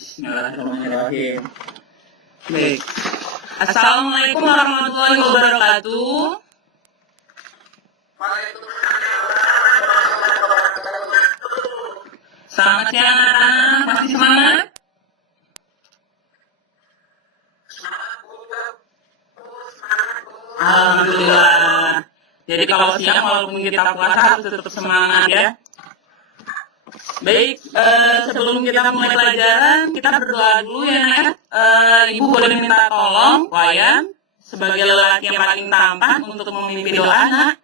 Bismillahirrahmanirrahim. Baik. Assalamualaikum warahmatullahi wabarakatuh. Selamat siang anak-anak, masih semangat? Alhamdulillah. Jadi kalau siang walaupun kita puasa harus tetap semangat ya. Baik, sebelum kita mulai pelajaran, kita berdoa dulu ya. Ibu boleh minta tolong Wayan sebagai lelaki yang paling tampan untuk memimpin doa, nak.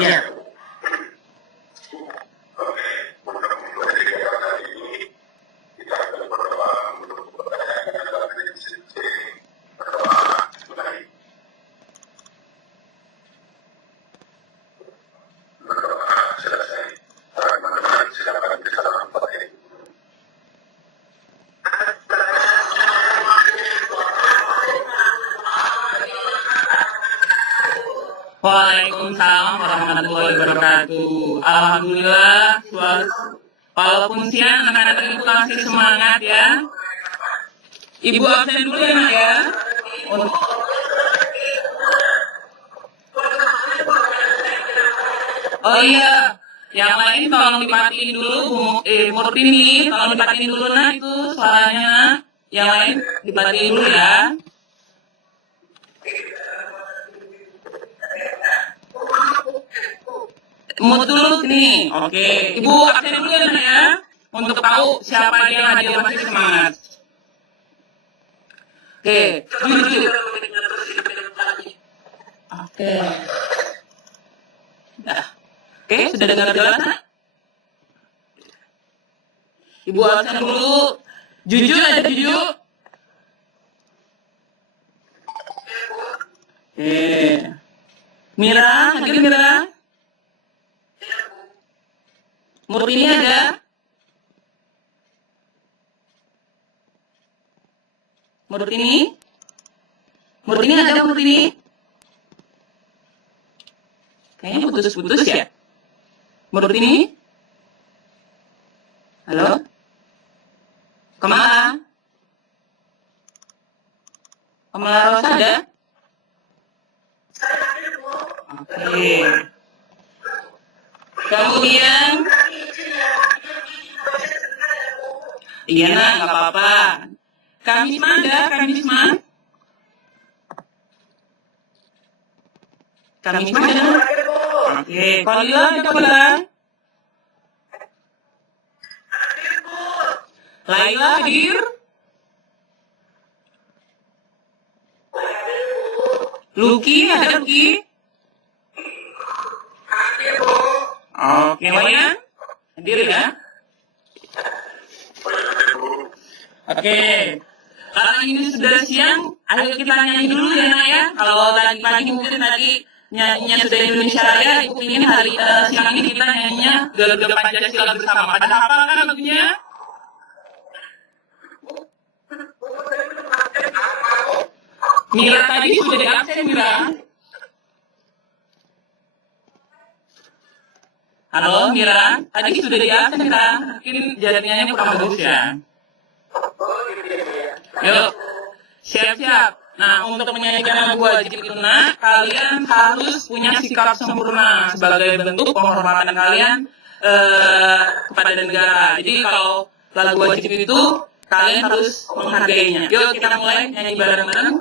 Ya. Waalaikumsalam warahmatullahi wabarakatuh. Alhamdulillah, walaupun siang anak-anak ibu masih semangat ya. Ibu absen dulu ya nak ya. Oh iya, yang lain tolong dimatiin dulu, Murtini, tolong dimatiin dulu nak itu suaranya. Yang lain dimatiin dulu ya. Mood dulu nih, oke. Ibu absen dulu ya nak ya, untuk tahu siapa yang hadir masih semangat. Oke, jujur. Oke. Nah. Oke, sudah dengar jelas nak? Ibu absen dulu. Jujur ada jujur. Oke. Mira, hadir Mira. Murtini ada? Murtini? Murtini ada Murtini? Kayaknya putus-putus ya? Murtini? Halo? Kemana? Kamala Rosa ada? Oke. Kemudian iya nak, nggak apa-apa. Kamisma ada, Kamisma? Kamisma ada? Oke, Kolila ada Kolila? Laila hadir? Luki ada Luki? Oke, Wayan? Hadir ya? Oke, karena ini sudah siang, ayo kita nyanyi dulu ya nak ya. Kalau tadi pagi mungkin tadi nyanyinya sudah Indonesia Raya, ibu ingin hari siang ini kita nyanyinya Garuda Pancasila bersama. Pada hafal kan lagunya? Mira tadi sudah di absen Mira. Halo Mira, tadi sudah di absen Mira. Mungkin jaringannya kurang bagus ya. Yuk, siap-siap. Nah, untuk menyanyikan lagu wajib itu nak, kalian harus punya sikap sempurna sebagai bentuk penghormatan kalian kepada negara. Jadi kalau lagu wajib itu kalian harus menghargainya. Yuk kita mulai nyanyi bareng-bareng.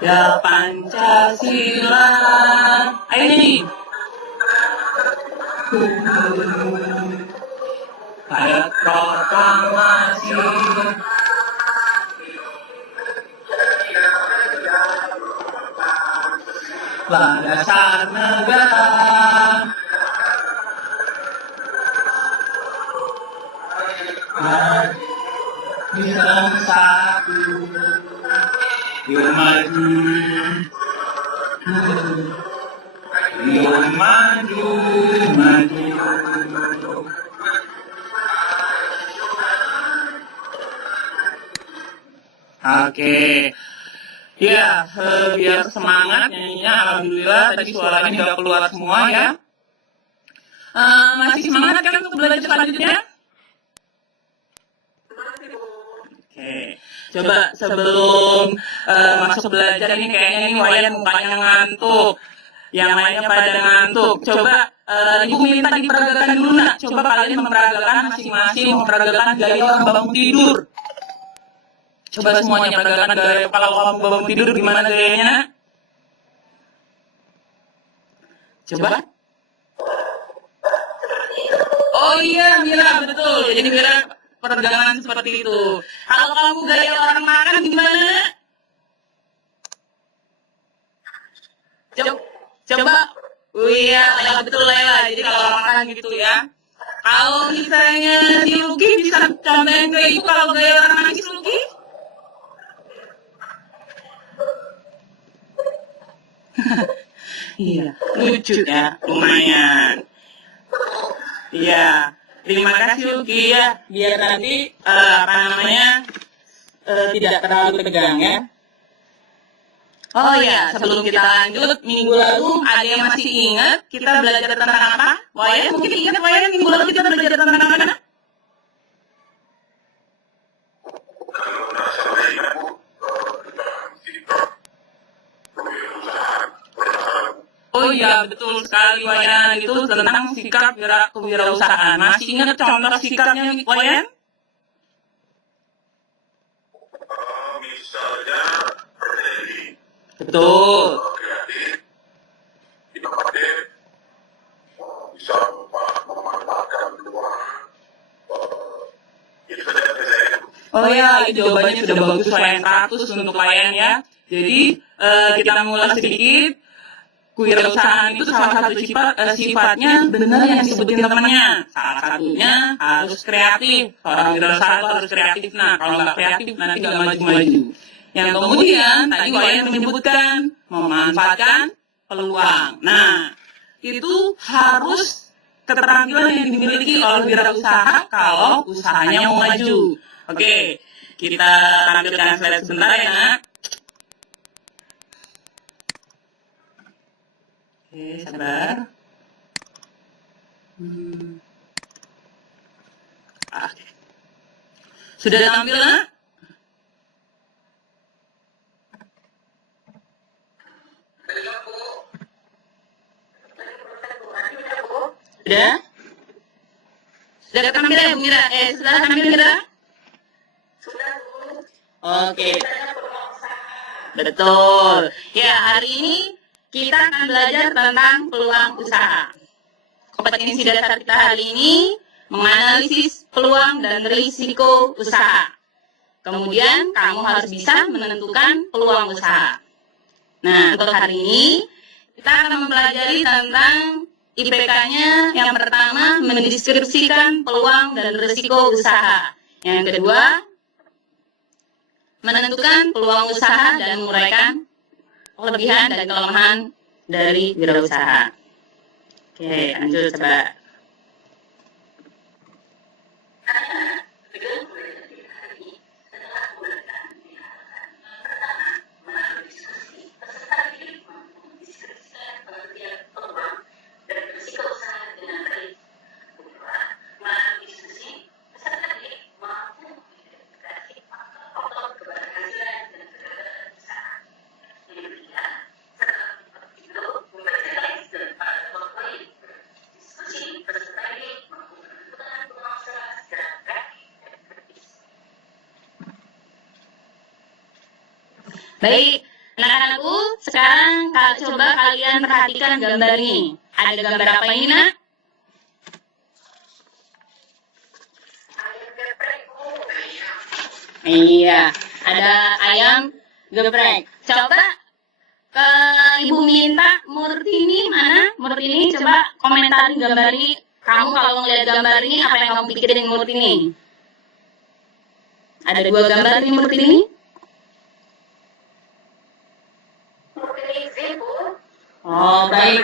Ya Pancasila. Ayo nyanyi. Pada proklamasi dasar negara bisa satu maju maju, maju. Oke. Ya, biar semangat nyanyinya, alhamdulillah tadi suaranya udah keluar semua ya. Masih semangat kan untuk belajar selanjutnya? Oke. Coba sebelum masuk belajar ini kayaknya ini Wayan mukanya ngantuk. Yang lainnya pada ngantuk. Coba Ibu minta diperagakan dulu nak. Coba kalian memperagakan masing-masing memperagakan gaya orang bangun tidur. Coba semuanya peragakan gaya kalau kamu bangun tidur gimana gayanya nak? Coba. Oh iya Mira betul. Jadi Mira perdagangan seperti itu. Kalau kamu gaya orang makan gimana? Coba. Oh iya, ya betul Lela. Jadi kalau makan gitu ya. Kalau misalnya si Luki bisa contohin ke ibu kalau gaya orang nangis Luki? Iya, lucu ya, lumayan. Iya. Terima kasih Uki ya, biar nanti tidak terlalu tegang ya. Oh ya, sebelum kita lanjut, minggu lalu ada yang masih ingat kita belajar tentang apa? Wayan mungkin ingat Wayan minggu lalu kita belajar tentang apa? Oh iya, betul sekali Wayan, itu tentang sikap kewirausahaan. Masih ingat contoh sikapnya Wayan? Misalnya Betul. bisa memanfaatkan peluang. Oh ya, itu jawabannya sudah bagus Wayan 100 untuk Wayan ya. Jadi kita mulai sedikit. Kewirausahaan itu salah satu sifatnya benar yang disebutin temannya. Salah satunya harus kreatif. Orang wirausaha harus kreatif. Nah, kalau nggak kreatif nanti nggak maju-maju. Yang kemudian tadi Wayan menyebutkan memanfaatkan peluang. Nah, itu harus keterampilan yang dimiliki oleh wirausaha kalau usahanya mau maju. Oke, kita tampilkan slide sebentar ya nak. Oke, sabar. Oke. Sudah tampil nak? Sudah? Sudah tampil ya Bu Mira? Sudah tampil Mira? Oke. Betul. Ya, hari ini kita akan belajar tentang peluang usaha. Kompetensi dasar kita hari ini menganalisis peluang dan risiko usaha. Kemudian kamu harus bisa menentukan peluang usaha. Nah, untuk hari ini kita akan mempelajari tentang IPK-nya. Yang pertama, mendeskripsikan peluang dan risiko usaha. Yang kedua, menentukan peluang usaha dan menguraikan kelebihan dan kelemahan dari wirausaha. Oke, lanjut coba. Baik, anak-anakku, sekarang coba kalian perhatikan gambar ini. Ada gambar apa ini, nak? Iya, ada ayam geprek. Coba ke Ibu minta Murtini mana? Murtini coba komentarin gambar ini. Kamu kalau ngeliat gambar ini, apa yang kamu pikirin Murtini? Ada dua gambar nih Murtini. Oh, baik.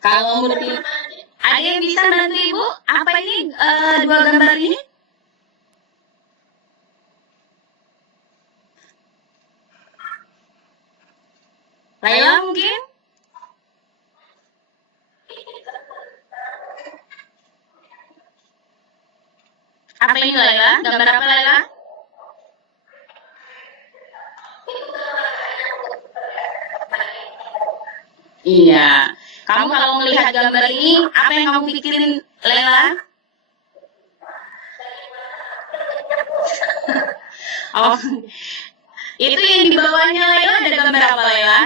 Kalau menurut Ibu, ada yang bisa bantu Ibu? Apa ini dua gambar ini? Laila mungkin? Apa ini Laila? Gambar apa Laila? Iya. Kamu kalau melihat gambar ini, apa yang kamu pikirin, Lela? Oh, itu yang di bawahnya Lela ada gambar apa Lela?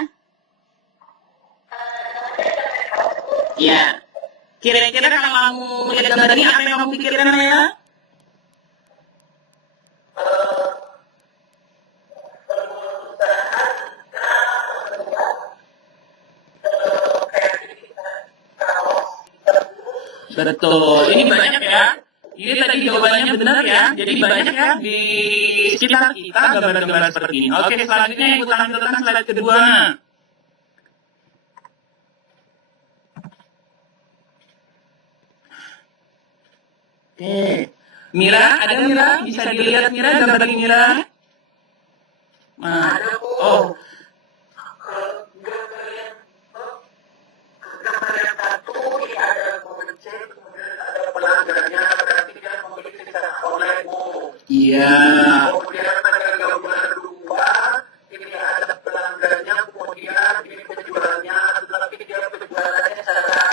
Iya. Kira-kira kalau kamu melihat gambar ini, apa yang kamu pikirkan, Lela? Betul, ini banyak ya. Ini tadi jawabannya benar ya. Jadi banyak ya di sekitar kita gambar-gambar seperti ini. Oke, selanjutnya yang kita tampilkan slide kedua. Oke, Mira, ada Mira? Bisa dilihat Mira, gambar lagi Mira? Nah, oh, pelanggannya berarti dia memiliki secara online, Bu. iya. Kemudian ada gambar kedua, ini ada pelanggannya, kemudian ini penjualannya, tetapi dia penjualannya secara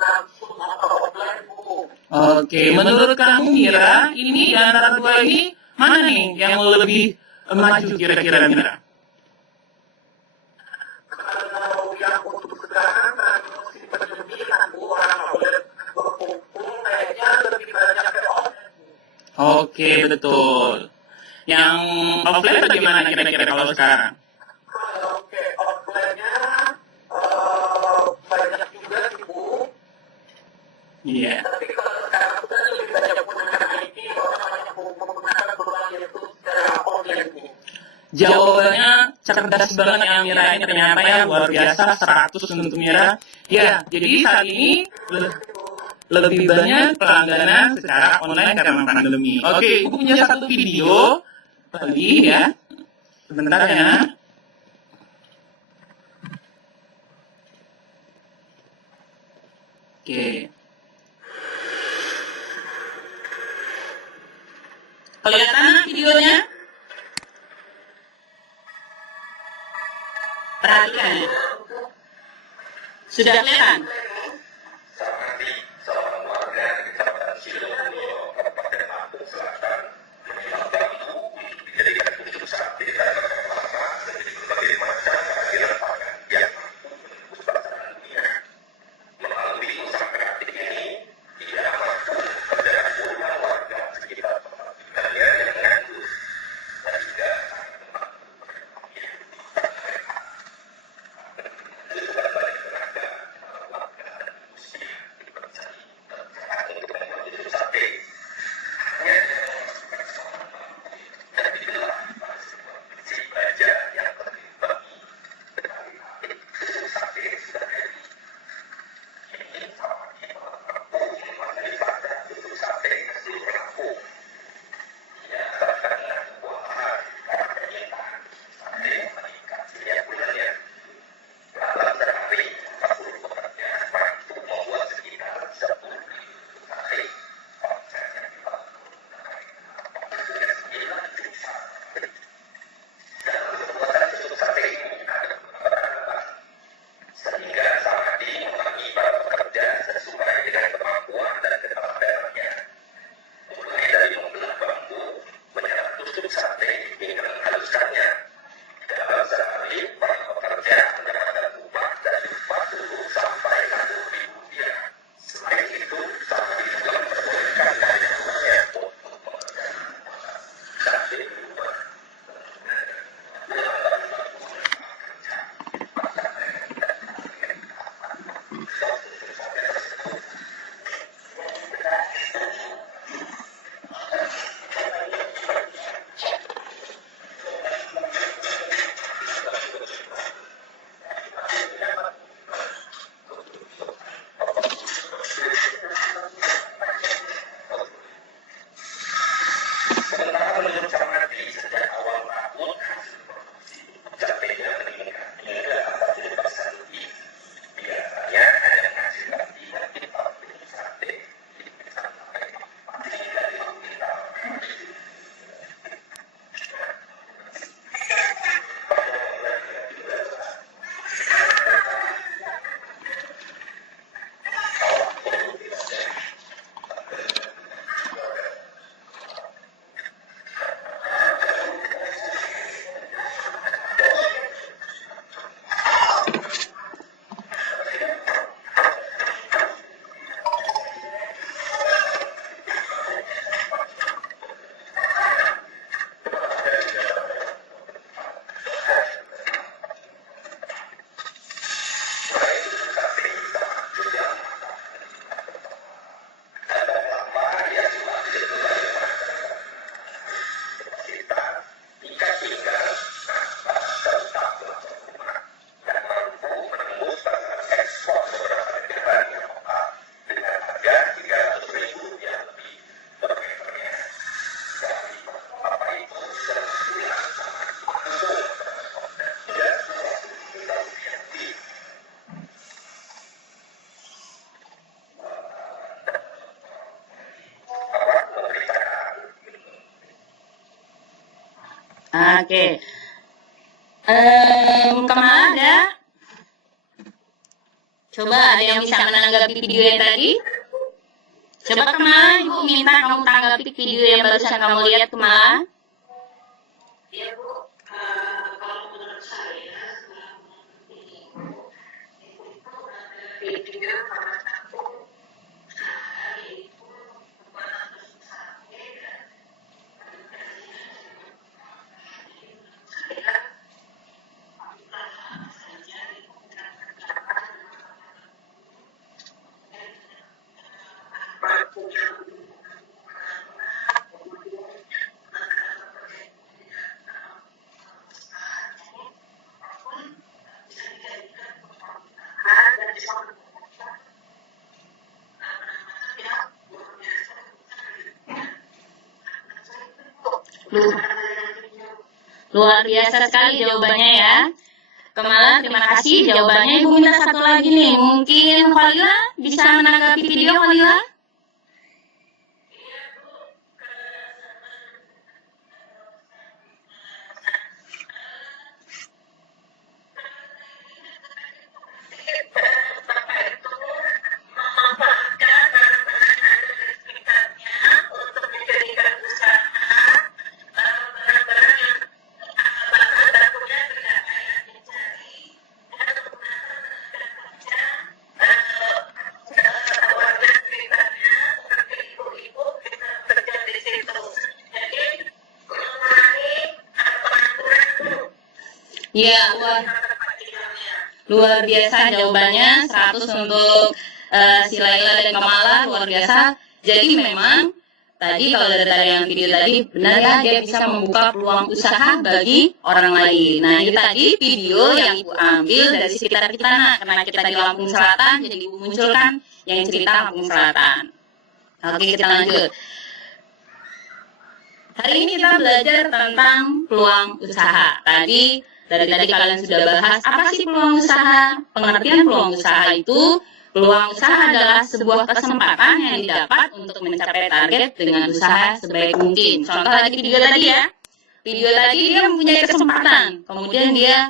langsung atau offline, Bu. Oke, menurut kamu Mira, ini di antara dua ini mana nih yang lebih maju kira-kira Mira? Kalau yang untuk sekarang si penjualan, Bu, orang outlet berkumpul kayaknya lebih banyak ke offline. Oke, betul. Yang offline bagaimana kira-kira kalau sekarang? Oke, offline-nya banyak juga sih, Bu. Iya. Tapi kalau sekarang itu kan lebih banyak menggunakan IT, orang banyak menggunakan berbagai tools secara online, Bu. Jawabannya cerdas banget ya Mira, ini ternyata ya luar biasa 100 untuk Mira. Ya, jadi saat ini lebih banyak pelangganan secara online karena pandemi. Oke, Ibu punya satu video lagi ya. Sebentar ya. Oke. Kelihatan videonya? Perhatikan ya. Sudah kelihatan? Oke. Kemana ada? Coba ada yang bisa menanggapi video yang tadi? Coba Kemala, Ibu minta kamu tanggapi video yang barusan kamu lihat, Kemala. Iya Bu, kalau menurut saya video salah satu Luar biasa sekali jawabannya ya. Kemala, terima kasih jawabannya. Ibu minta satu lagi nih. Mungkin Khalila bisa menanggapi video, Khalila? Ya, luar biasa jawabannya, 100 untuk si Laila dan Kamala, luar biasa. Jadi memang tadi kalau dari yang video tadi benar ya, dia bisa membuka peluang usaha bagi orang lain. Nah, ini tadi video yang Ibu ambil dari sekitar kita, nah, karena kita di Lampung Selatan, jadi Ibu munculkan yang cerita Lampung Selatan. Oke, kita lanjut. Hari ini kita belajar tentang peluang usaha. Dari tadi kalian sudah bahas apa sih peluang usaha. Pengertian peluang usaha itu, peluang usaha adalah sebuah kesempatan yang didapat untuk mencapai target dengan usaha sebaik mungkin. Contoh lagi video tadi ya. Video tadi dia mempunyai kesempatan, kemudian dia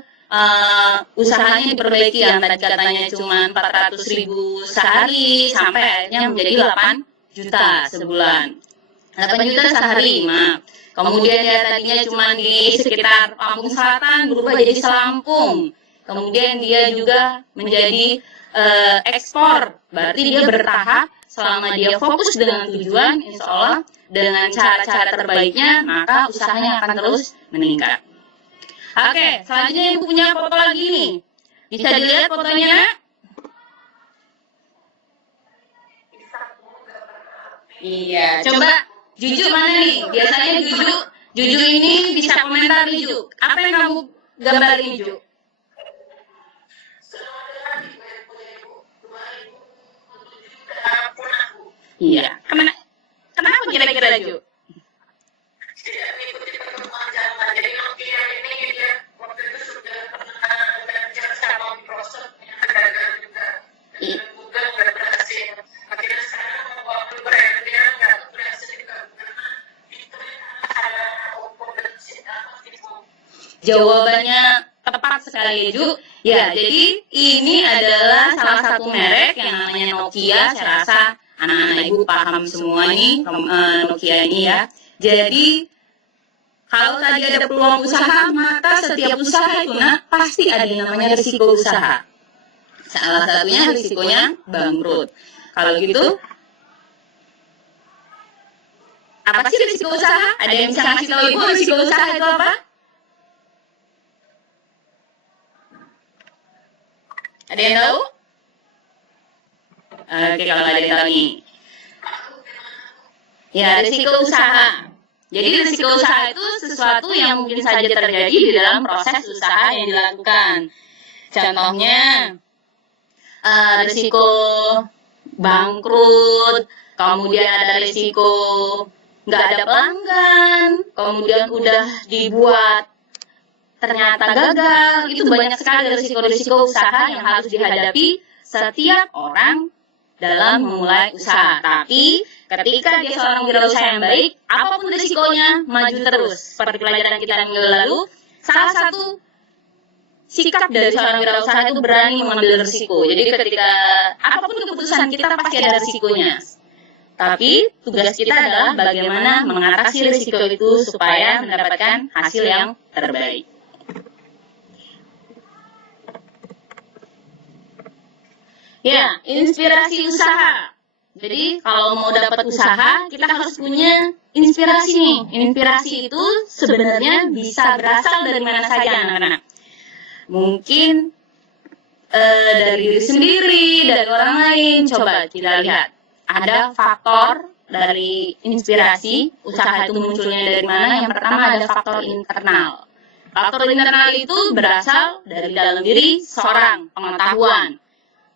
usahanya diperbaiki yang tadi katanya cuma 400.000 sehari sampai akhirnya menjadi 8 juta sebulan. 8 juta sehari, maaf. Kemudian dia tadinya cuma di sekitar Lampung Selatan berubah jadi selampung. Kemudian dia juga menjadi ekspor. Berarti dia bertahap selama dia fokus dengan tujuan, insya Allah dengan cara-cara terbaiknya, maka usahanya akan terus meningkat. Oke, selanjutnya Ibu punya foto lagi nih. Bisa dilihat fotonya? Iya, coba Juju mana nih? Biasanya Juju ini bisa komentar nih Ju. Apa yang kamu gambarin Ju? Iya. Kenapa kira-kira Ju? tidak mengikuti pertemuan zaman. Jadi Nokia ini dia waktu itu sudah pernah belajar sama Microsoft yang gagal juga. Dan Google nggak berhasil. Akhirnya sekarang membawa brand dia nggak berhasil juga. Itu salah Oppo dan Vivo. Jawabannya tepat sekali Ju. Ya, jadi ini adalah salah satu merek yang namanya Nokia. Saya rasa anak-anak Ibu paham semua nih Nokia ini ya. Jadi kalau tadi ada peluang usaha, maka setiap usaha itu pasti ada yang namanya risiko usaha. Salah satunya risikonya bangkrut. Kalau gitu, apa sih risiko usaha? Ada yang bisa ngasih tahu Ibu risiko usaha itu apa? Ada yang tahu? Oke, kalau ada yang tahu nih. Ya, risiko usaha. Jadi risiko usaha itu sesuatu yang mungkin saja terjadi di dalam proses usaha yang dilakukan. Contohnya, risiko bangkrut, kemudian ada risiko nggak ada pelanggan, kemudian udah dibuat ternyata gagal. Itu banyak sekali risiko-risiko usaha yang harus dihadapi setiap orang dalam memulai usaha. Tapi ketika dia seorang wirausaha yang baik, apapun risikonya, maju terus. Seperti pelajaran kita minggu lalu, salah satu sikap dari seorang wirausaha itu berani mengambil risiko. Jadi ketika apapun keputusan kita pasti ada risikonya. Tapi tugas kita adalah bagaimana mengatasi risiko itu supaya mendapatkan hasil yang terbaik. Ya, inspirasi usaha. Jadi kalau mau dapat usaha, kita harus punya inspirasi nih. Inspirasi itu sebenarnya bisa berasal dari mana saja, anak-anak. Mungkin dari diri sendiri, dari orang lain. Coba kita lihat. Ada faktor dari inspirasi, usaha itu munculnya dari mana. Yang pertama ada faktor internal. Faktor internal itu berasal dari dalam diri seorang, pengetahuan.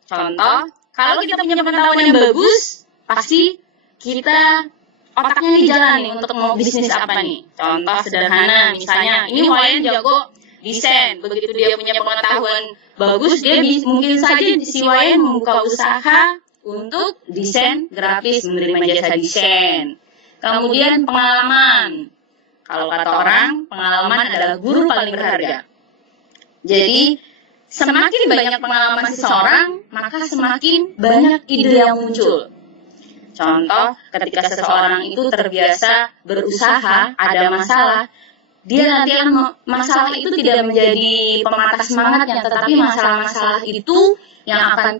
Contoh, kalau kita punya pengetahuan yang bagus, pasti kita otaknya nih jalan nih untuk mau bisnis apa nih. Contoh sederhana, misalnya ini Wayan jago desain. Begitu dia punya pengetahuan bagus, dia mungkin saja si Wayan membuka usaha untuk desain grafis, menerima jasa desain. Kemudian pengalaman. Kalau kata orang, pengalaman adalah guru paling berharga. Jadi, semakin banyak pengalaman seseorang, maka semakin banyak ide yang muncul. Contoh, ketika seseorang itu terbiasa berusaha, ada masalah, dia nanti masalah itu tidak menjadi pematah semangatnya, tetapi masalah-masalah itu yang akan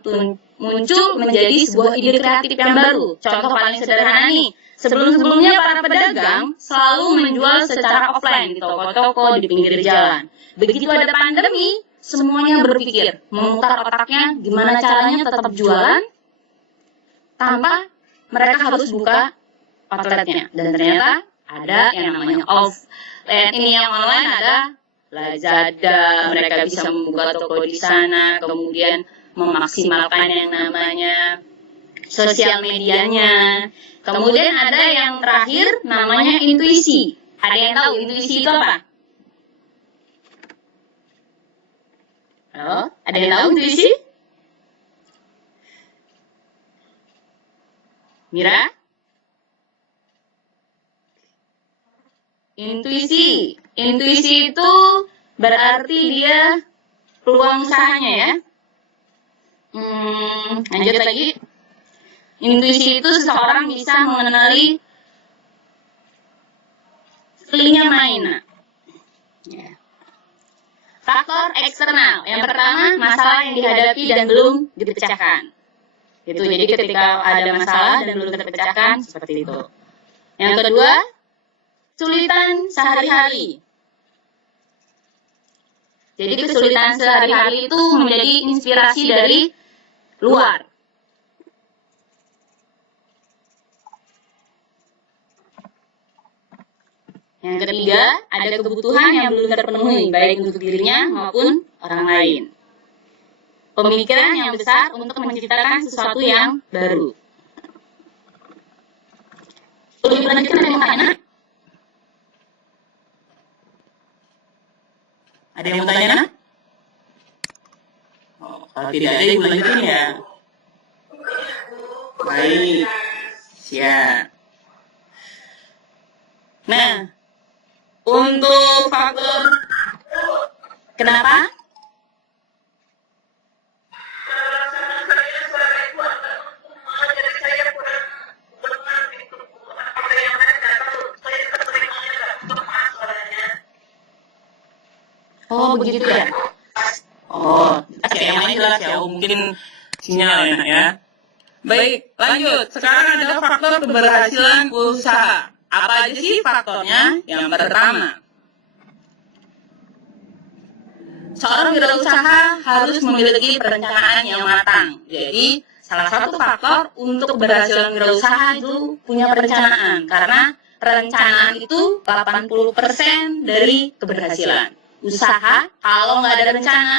muncul menjadi sebuah ide kreatif yang baru. Contoh paling sederhana nih, sebelum-sebelumnya para pedagang selalu menjual secara offline di toko-toko, di pinggir jalan. Begitu ada pandemi, semuanya berpikir, memutar otaknya gimana caranya tetap jualan tanpa mereka harus buka outletnya. Dan ternyata ada yang namanya offline, ini yang online ada Lazada, mereka bisa membuka toko di sana, kemudian memaksimalkan yang namanya sosial medianya. Kemudian ada yang terakhir namanya intuisi. Ada yang tahu intuisi itu apa? Halo? Ada yang tahu intuisi? Mira? Intuisi. Intuisi itu berarti dia peluang usahanya ya. Lanjut lagi. Intuisi itu seseorang bisa mengenali linknya mana. Ya. Faktor eksternal. Yang pertama, masalah yang dihadapi dan belum dipecahkan. Itu jadi ketika ada masalah dan belum terpecahkan seperti itu. Yang kedua, kesulitan sehari-hari. Jadi kesulitan sehari-hari itu menjadi inspirasi dari luar. Yang ketiga, ada kebutuhan yang belum terpenuhi, baik untuk dirinya maupun orang lain. Pemikiran yang besar untuk menciptakan sesuatu yang baru. Lebih lanjut, ada yang mau tanya? Ada yang mau tanya? Oh, kalau tidak ada, ibu lanjutin ya. Baik, siap. Nah, untuk faktor kenapa? Oh, begitu ya. Oh, oke, yang lain jelas ya. Oh, mungkin sinyal ya. Baik, lanjut. Sekarang ada faktor keberhasilan usaha. Apa aja sih faktornya? Yang pertama, seorang wirausaha harus memiliki perencanaan yang matang. Jadi, salah satu faktor untuk keberhasilan wirausaha itu punya perencanaan. Karena perencanaan itu 80% dari keberhasilan. Usaha, kalau nggak ada rencana,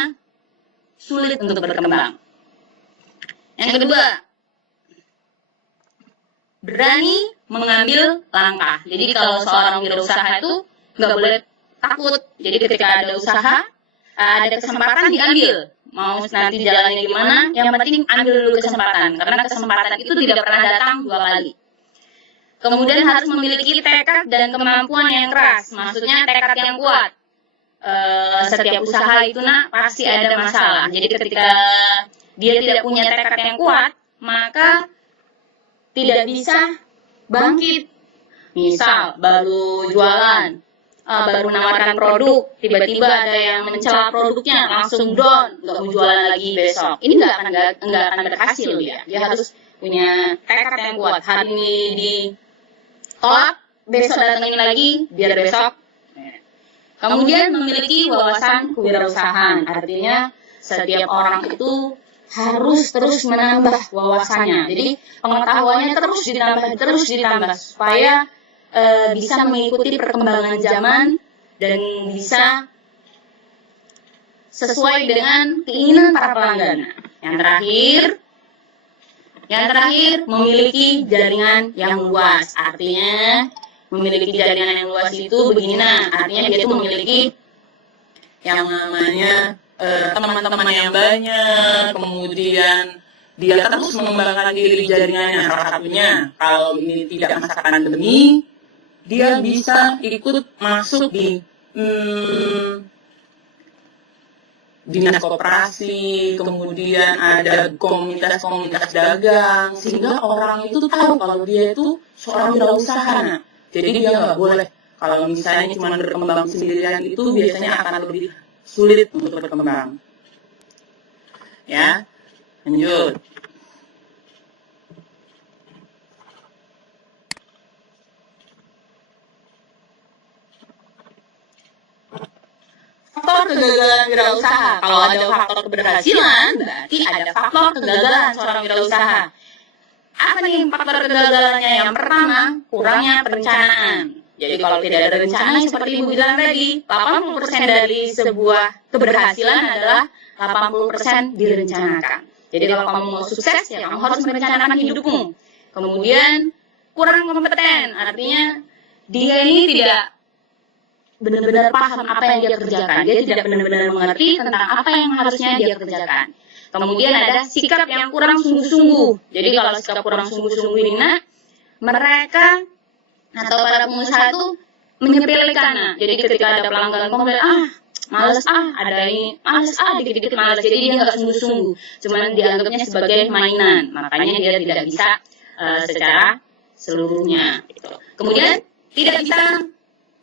sulit untuk berkembang. Yang kedua, berani mengambil langkah. Jadi kalau seorang wirausaha itu nggak boleh takut. Jadi ketika ada usaha, ada kesempatan diambil. Mau nanti jalannya gimana, yang penting ambil dulu kesempatan. Karena kesempatan itu tidak pernah datang 2 kali. Kemudian harus memiliki tekad dan kemampuan yang keras, maksudnya tekad yang kuat. Setiap usaha itu pasti ada masalah. Jadi ketika dia tidak punya tekad yang kuat, maka tidak bisa bangkit. Misal baru jualan, baru menawarkan produk, tiba-tiba ada yang mencela produknya, langsung down, nggak mau jualan lagi besok. Ini nggak akan berhasil ya. Dia harus punya tekad yang kuat. Hari ini ditolak, besok datangin lagi, biar besok. Kemudian memiliki wawasan kewirausahaan, artinya setiap orang itu harus terus menambah wawasannya. Jadi pengetahuannya terus ditambah supaya bisa mengikuti perkembangan zaman dan bisa sesuai dengan keinginan para pelanggan. Yang terakhir memiliki jaringan yang luas, artinya memiliki jaringan yang luas itu begini artinya dia itu memiliki yang namanya teman-teman yang banyak, kemudian dia terus mengembangkan diri jaringannya. Salah satunya, kalau ini tidak masa pandemi, dia bisa ikut masuk di dinas koperasi, kemudian ada komunitas-komunitas dagang, sehingga orang itu tahu kalau dia itu seorang wirausaha. Jadi dia nggak boleh, kalau misalnya cuma berkembang sendirian itu biasanya akan lebih sulit untuk berkembang. Ya, lanjut. Faktor kegagalan wirausaha. Kalau ada faktor keberhasilan, berarti ada faktor kegagalan seorang wirausaha. Apa nih faktor kegagalannya? Yang pertama, kurangnya perencanaan. Jadi kalau tidak ada rencana, seperti Ibu bilang tadi, 80% dari sebuah keberhasilan adalah 80% direncanakan. Jadi kalau kamu mau sukses, ya kamu harus merencanakan hidupmu. Kemudian, kurang kompeten, artinya dia ini tidak benar-benar paham apa yang dia kerjakan. Dia tidak benar-benar mengerti tentang apa yang harusnya dia kerjakan. Kemudian ada sikap yang kurang sungguh-sungguh. Jadi kalau sikap kurang sungguh-sungguh ini, mereka atau para pengusaha itu menyepelekan. Jadi ketika ada pelanggan komplain, males ada ini, dikit-dikit males. Jadi dia nggak sungguh-sungguh. Cuman dianggapnya sebagai mainan. Makanya dia tidak bisa secara seluruhnya. Gitu. Kemudian tidak bisa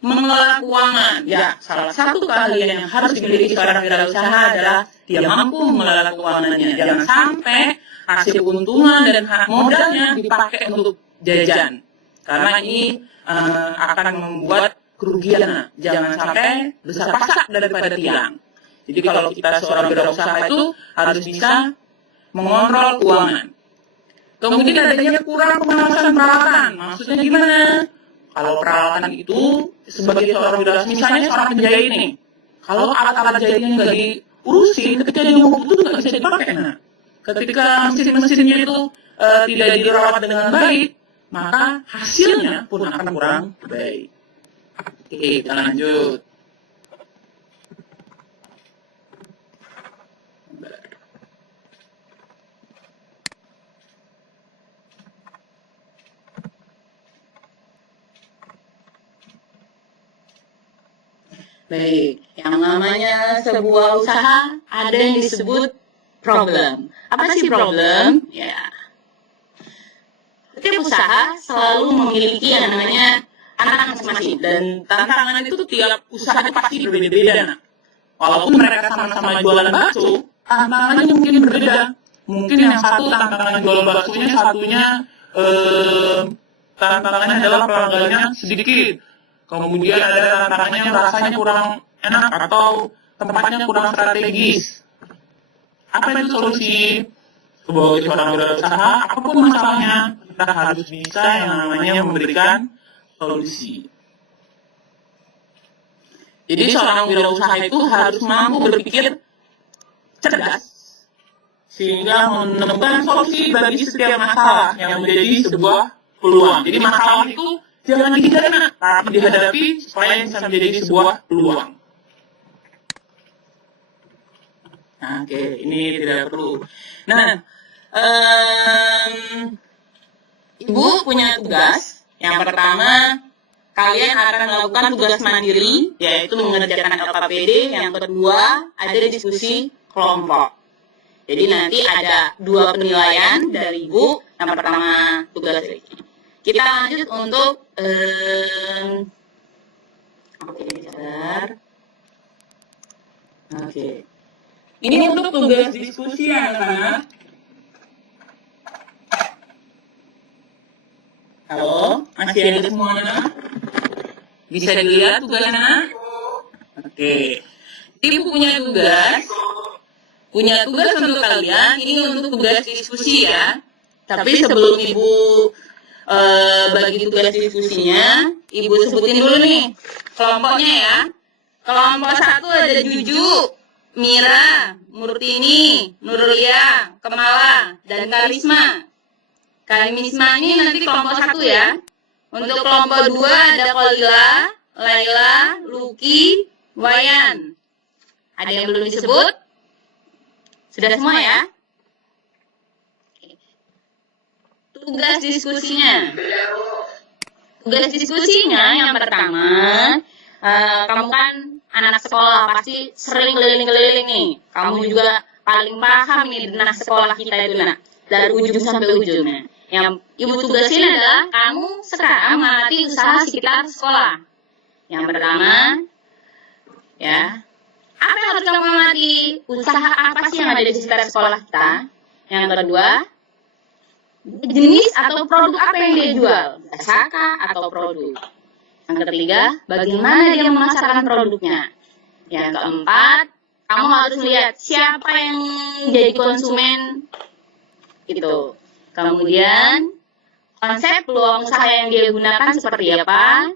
mengelola keuangan. Ya, salah satu keahlian yang harus dimiliki seorang wirausaha adalah dia mampu mengelola keuangannya. Jangan sampai hasil keuntungan dan modalnya dipakai untuk jajan. Karena ini akan membuat kerugian. Jangan sampai besar pasak daripada tiang. Jadi kalau kita seorang wirausaha itu harus bisa mengontrol keuangan. Kemudian adanya kurang pengawasan peralatan. Maksudnya gimana? Kalau peralatan itu sebagai seorang wirausaha, misalnya seorang penjahit nih, kalau alat-alat jahitnya nggak diurusin, ketika dia mau butuh nggak bisa dipakai. Nah, ketika mesin-mesinnya itu tidak dirawat dengan baik, maka hasilnya pun akan kurang baik. Oke, kita lanjut. Baik, yang namanya sebuah usaha ada yang disebut problem. Apa sih problem? Ya, setiap usaha selalu memiliki yang namanya tantangan masing-masing, dan tantangan itu tiap usaha itu pasti berbeda-beda. Walaupun mereka sama-sama jualan bakso, tantangannya mungkin berbeda. Mungkin yang satu tantangan jual baksonya, satunya tantangannya adalah pelanggannya sedikit. Kemudian ada tantangannya rasanya kurang enak atau tempatnya kurang strategis. Apa itu solusi? Sebagai seorang wirausaha, apapun masalahnya, kita harus bisa yang namanya memberikan solusi. Jadi seorang wirausaha itu harus mampu berpikir cerdas sehingga menemukan solusi bagi setiap masalah yang menjadi sebuah peluang. Jadi masalah itu jangan dihindari, tapi dihadapi supaya bisa menjadi sebuah peluang. Nah, oke, ini tidak perlu. Nah, Ibu punya tugas Yang pertama, kalian akan melakukan tugas mandiri, yaitu mengerjakan LKPD. Yang kedua, ada diskusi kelompok. Jadi nanti ada 2 penilaian dari Ibu. Yang pertama, tugas ini. Kita lanjut untuk oke, sabar. Oke. Ini untuk tugas diskusi ya, anak-anak. Halo, masih ada semuanya? Bisa dilihat tugasnya? Oke. Ibu punya tugas untuk kalian. Ini untuk tugas diskusi ya. Tapi sebelum Ibu bagi tugas diskusinya, Ibu sebutin dulu nih kelompoknya ya. Kelompok 1 ada Juju, Mira, Murtini, Nurlia, Kemala, dan Karisma. Karisma ini nanti kelompok 1 ya. Untuk kelompok 2 ada Kolila, Laila, Luki, Wayan. Ada yang belum disebut? Sudah semua ya? Tugas diskusinya. Tugas diskusinya yang pertama, kamu kan anak sekolah pasti sering keliling-keliling nih. Kamu juga paling paham nih denah sekolah kita itu nak, dari ujung sampai ujungnya. Yang Ibu tugasin adalah kamu sekarang mengamati usaha sekitar sekolah. Yang pertama, ya, apa yang harus kamu amati? Usaha apa sih yang ada di sekitar sekolah kita? Yang kedua, jenis atau produk apa yang dia jual? Saka atau produk? Yang ketiga, bagaimana dia memasarkan produknya? Yang keempat, kamu harus lihat siapa yang jadi konsumen itu. Kemudian, konsep peluang usaha yang dia gunakan seperti apa?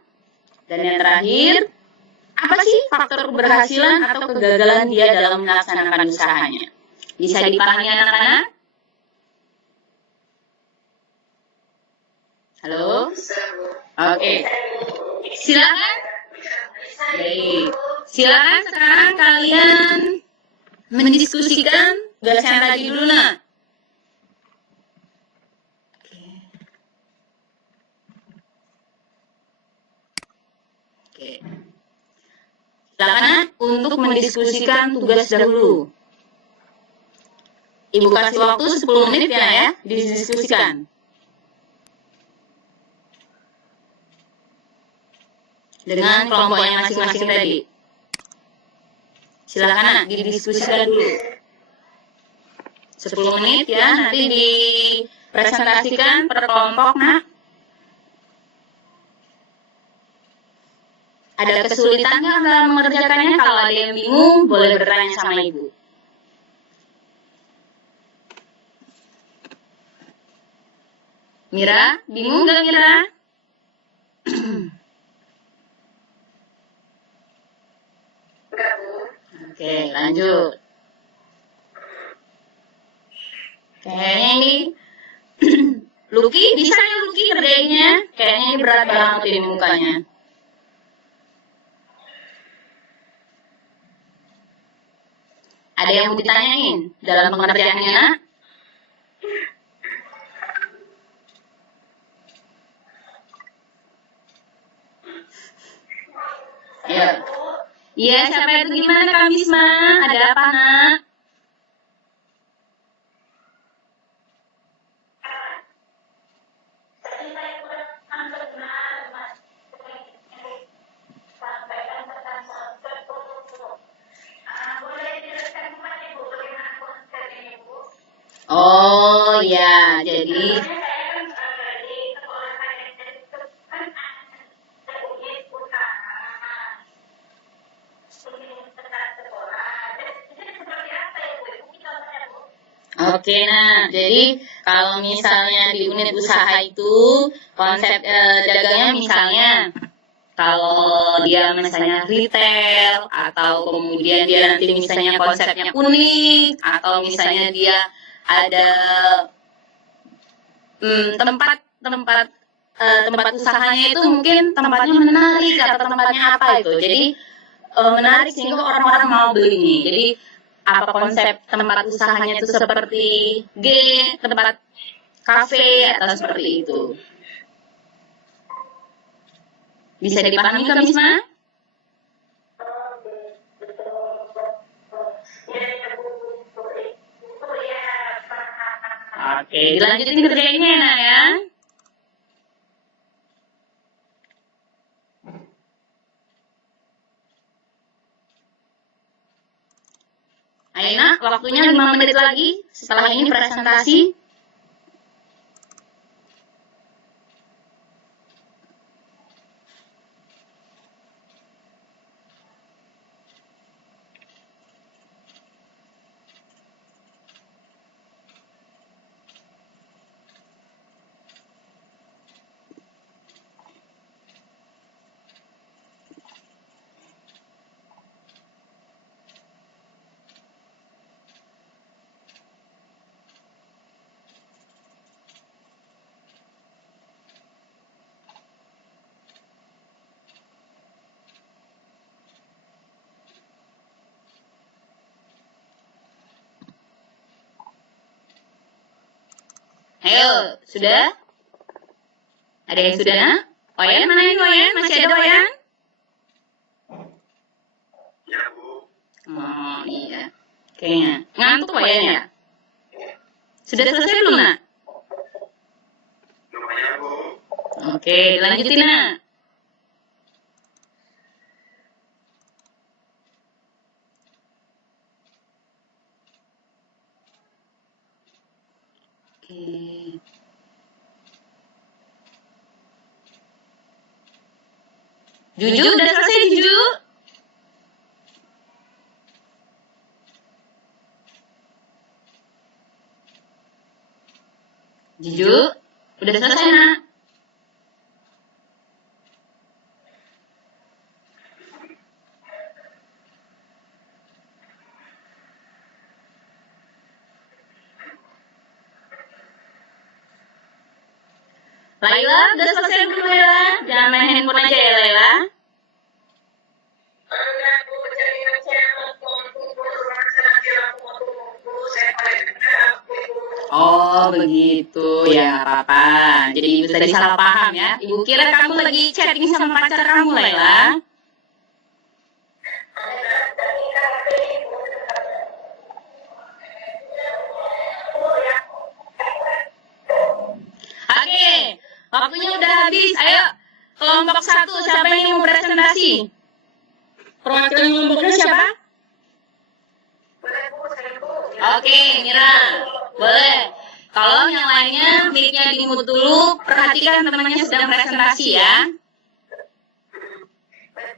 Dan yang terakhir, apa sih faktor keberhasilan atau kegagalan dia dalam melaksanakan usahanya? Bisa dipahami anak-anak? Halo? Oke. Silakan. Baik. Silakan sekarang kalian mendiskusikan tugas yang tadi dulu nak. Oke. Silakan untuk mendiskusikan tugas dahulu. Ibu kasih waktu 10 menit ya, didiskusikan. Dengan kelompoknya masing-masing tadi. Silakan nak, didiskusikan dulu. 10 menit ya, nanti dipresentasikan per kelompok nak. Ada kesulitan nggak dalam mengerjakannya? Kalau ada yang bingung, boleh bertanya sama Ibu. Mira, bingung nggak Mira? Oke, lanjut. Kayaknya ini Luki, bisa ya Luki ngerjainnya? Kayaknya ini berat banget ini mukanya. Ada yang mau ditanyain dalam pengerjaannya nak? Ya. Iya, siapa itu gimana Kak Bisma? Ada apa nak? Oh ya, jadi oke, nah, jadi kalau misalnya di unit usaha itu konsep dagangnya misalnya kalau dia misalnya retail atau kemudian dia nanti misalnya konsepnya unik atau misalnya dia ada tempat usahanya itu mungkin tempatnya menarik atau tempatnya apa itu. Jadi menarik sehingga orang-orang mau beli. Jadi apa konsep tempat usahanya itu seperti tempat kafe atau seperti itu. Bisa dipahami Kak Misma? Oke, dilanjutin kerjainnya Nak ya. Ayo Nak, waktunya 5 menit lagi. Setelah ini presentasi. Ayo, sudah? Ada yang sudah Nak? Wayan, mana ini Wayan? Masih ada Wayan? Ya, Bu. Oh iya, kayaknya ngantuk Wayan ya? Sudah selesai belum Nak? Lumayan, Bu. Oke, lanjutin Nak. Oke. Juju, udah selesai Juju? Juju, udah selesai Nak? Laila, udah selesai belum Laila? Jangan main handphone aja ya Laila. Enggak, Bu. Jadi saya mau tunggu saya Oh begitu, ya nggak apa-apa. Jadi ibu tadi salah paham ya. Ibu kira kamu lagi chatting sama pacar kamu Laila. Oke, waktunya udah habis. Ayo, kelompok 1, siapa yang mau presentasi? Perwakilan kelompoknya siapa? Oke, Mira. Boleh. Kalau yang lainnya, mic-nya di-mute dulu. Perhatikan teman-temannya sedang presentasi ya.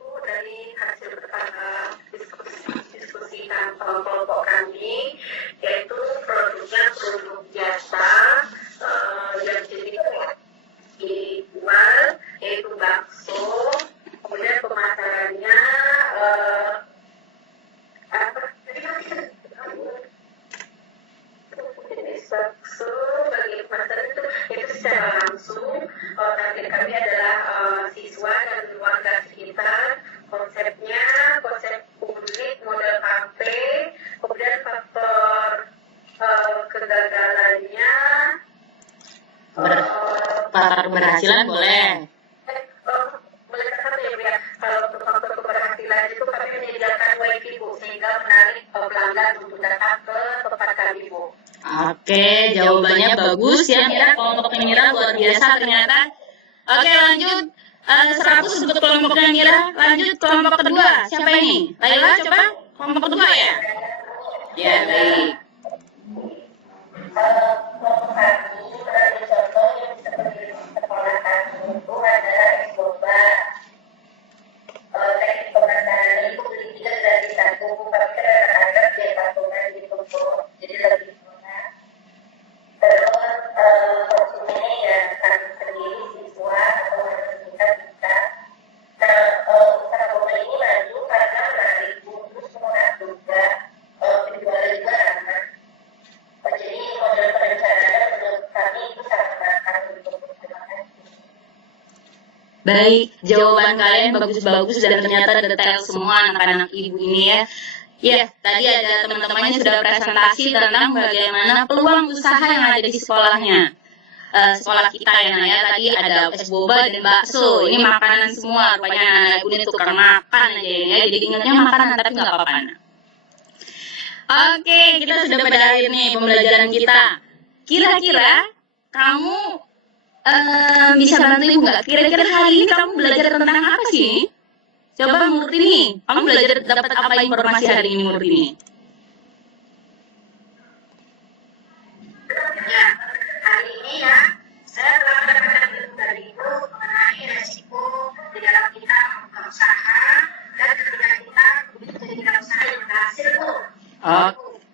Bu, dari hasil diskusi kelompok kami, yaitu produknya produk jasa yang jadi dijual, yaitu bakso, kemudian pemasarannya apa? Bakso bagi pemasaran itu secara langsung. Target kami adalah siswa dan keluarga sekitar. Konsepnya konsep unik, model kafe, kemudian faktor kegagalannya. Faktor keberhasilan boleh. Melihat satu ya Bu ya, kalau untuk faktor keberhasilan itu kami menyediakan wifi Bu, sehingga menarik pelanggan untuk datang ke tempat kami Bu. Oke, jawabannya bagus ya Mira. Kelompoknya Mira luar biasa ternyata. Oke, lanjut. 100 untuk kelompoknya Mira. Lanjut kelompok kedua. Siapa ini? Laila, coba kelompok kedua ya. Ya, baik. Kelompok kami mengambil contoh yang seperti di sekolah kami itu adalah boba. Teknik pemasaran itu beli 3 dari 1, tapi kadang-kadang dia patungan gitu Bu. Jadi lebih murah. Terus konsumennya ya kami sendiri, siswa atau anak kita bisa. Nah, usaha boba ini maju karena menarik bungkus murah juga, penjualnya juga ramah. Jadi model perencanaan menurut kami itu sangat makan untuk perkembangan. Baik, jawaban kalian bagus-bagus dan ternyata detail semua anak-anak ibu ini ya. Ya, tadi ada teman-temannya sudah presentasi tentang bagaimana peluang usaha yang ada di sekolahnya. sekolah kita ya Nak ya. Tadi ada es boba dan bakso. Ini makanan semua. Rupanya anak ini tukang makan aja ya. Jadi ingatnya makanan tapi nggak apa-apa Nak. Oke, kita sudah pada akhir nih pembelajaran kita. Kira-kira kamu bisa bantu Ibu nggak? Kira-kira hari ini kamu belajar tentang apa sih? Coba Murtini, kamu belajar dapat apa informasi hari ini Murtini? Ya, hari ini ya, saya telah mendapatkan ilmu dari Ibu mengenai resiko di dalam kita membuka usaha dan ketika kita menjadikan usaha yang berhasil, Bu.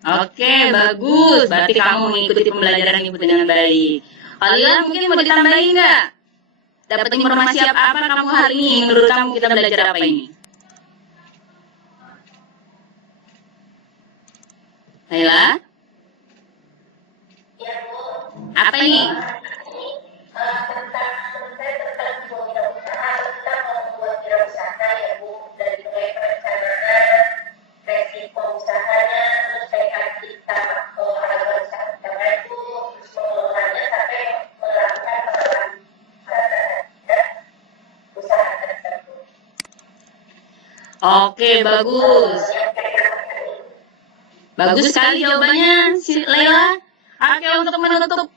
Oke, bagus. Berarti kamu mengikuti pembelajaran Ibu dengan baik. Kalian mungkin mau ditambahin nggak? Dapat informasi apa kamu hari ini? Menurut kamu kita belajar apa ini? Laila? Ya, Bu. Apa ini? Tentang wirausaha, kita mau membuat wirausaha ya, Bu, dari mulai perencanaan, resiko usahanya, terus tekad kita agar usaha kita maju, terus pengelolaannya sampai melakukan pengelolaan usaha tersebut. Oke, bagus. Bagus sekali jawabannya, si Laila. Oke, untuk menutup,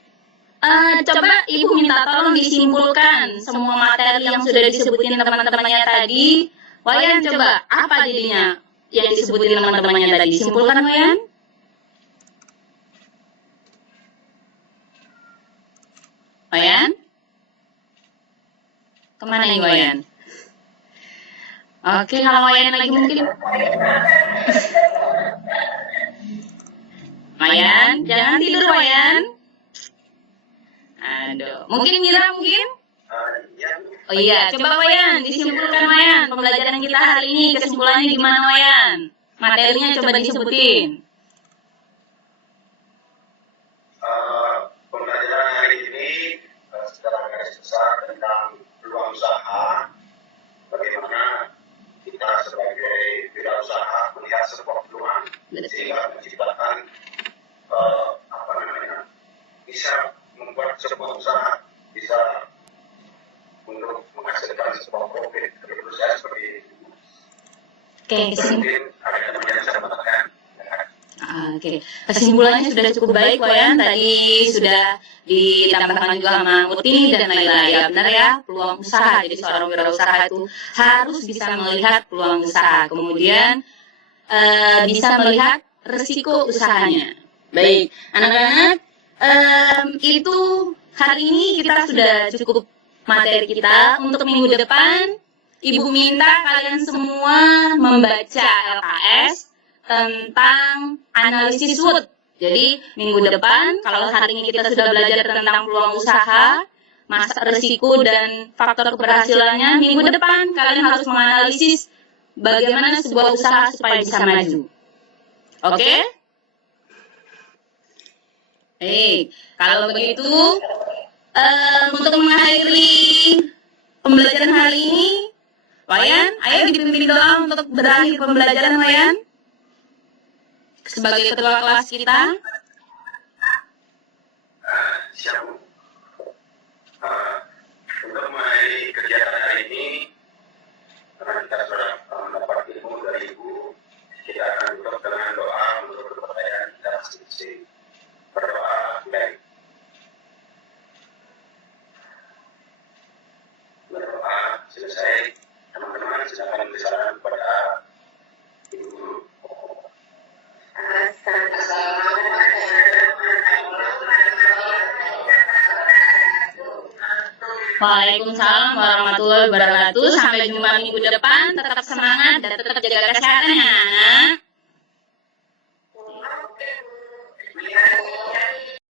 coba Ibu minta tolong disimpulkan semua materi yang sudah disebutin teman-temannya tadi. Wayan, coba, apa jadinya yang disebutin teman-temannya tadi? Simpulkan, Wayan. Wayan? Kemana nih, Wayan? Oke, kalau Wayan lagi mungkin... Wayan, jangan tidur Wayan. Aduh, mungkin Mira mungkin? Oh iya, coba Wayan, disimpulkan Wayan. Pembelajaran kita hari ini, kesimpulannya gimana Wayan? Materinya coba disebutin. Pembelajaran hari ini secara garis besar tentang peluang usaha, bagaimana kita sebagai wirausaha melihat sebuah peluang sehingga menciptakan bisa membuat sebuah usaha bisa untuk menghasilkan sebuah profit. Menurut saya seperti itu. Oke, Mungkin ada yang saya katakan. Oke, kesimpulannya sudah cukup baik Wayan. Tadi sudah ditambahkan juga sama Murtini dan Laila. Ya benar ya, peluang usaha. Jadi seorang wirausaha itu harus bisa melihat peluang usaha. Kemudian bisa melihat risiko usahanya. Baik, anak-anak, itu hari ini kita sudah cukup materi kita. Untuk minggu depan, Ibu minta kalian semua membaca LKS tentang analisis SWOT. Jadi, minggu depan, kalau hari ini kita sudah belajar tentang peluang usaha, masa risiko dan faktor keberhasilannya, minggu depan kalian harus menganalisis bagaimana sebuah usaha supaya bisa maju. Oke? Kalau begitu, untuk mengakhiri pembelajaran hari ini, Wayan, ayo dipimpin doa untuk berakhir pembelajaran Wayan. Sebagai ketua kelas kita. Siap. Untuk mengakhiri kegiatan hari ini, karena kita sudah mendapat ilmu dari Ibu, kita akan tutup dengan doa untuk kepercayaan kita masing-masing. Berdoa baik. Berdoa selesai, teman-teman silakan bersalam kepada Ibu. Waalaikumsalam warahmatullahi wabarakatuh. Sampai jumpa minggu depan. Tetap semangat dan tetap jaga kesehatan ya.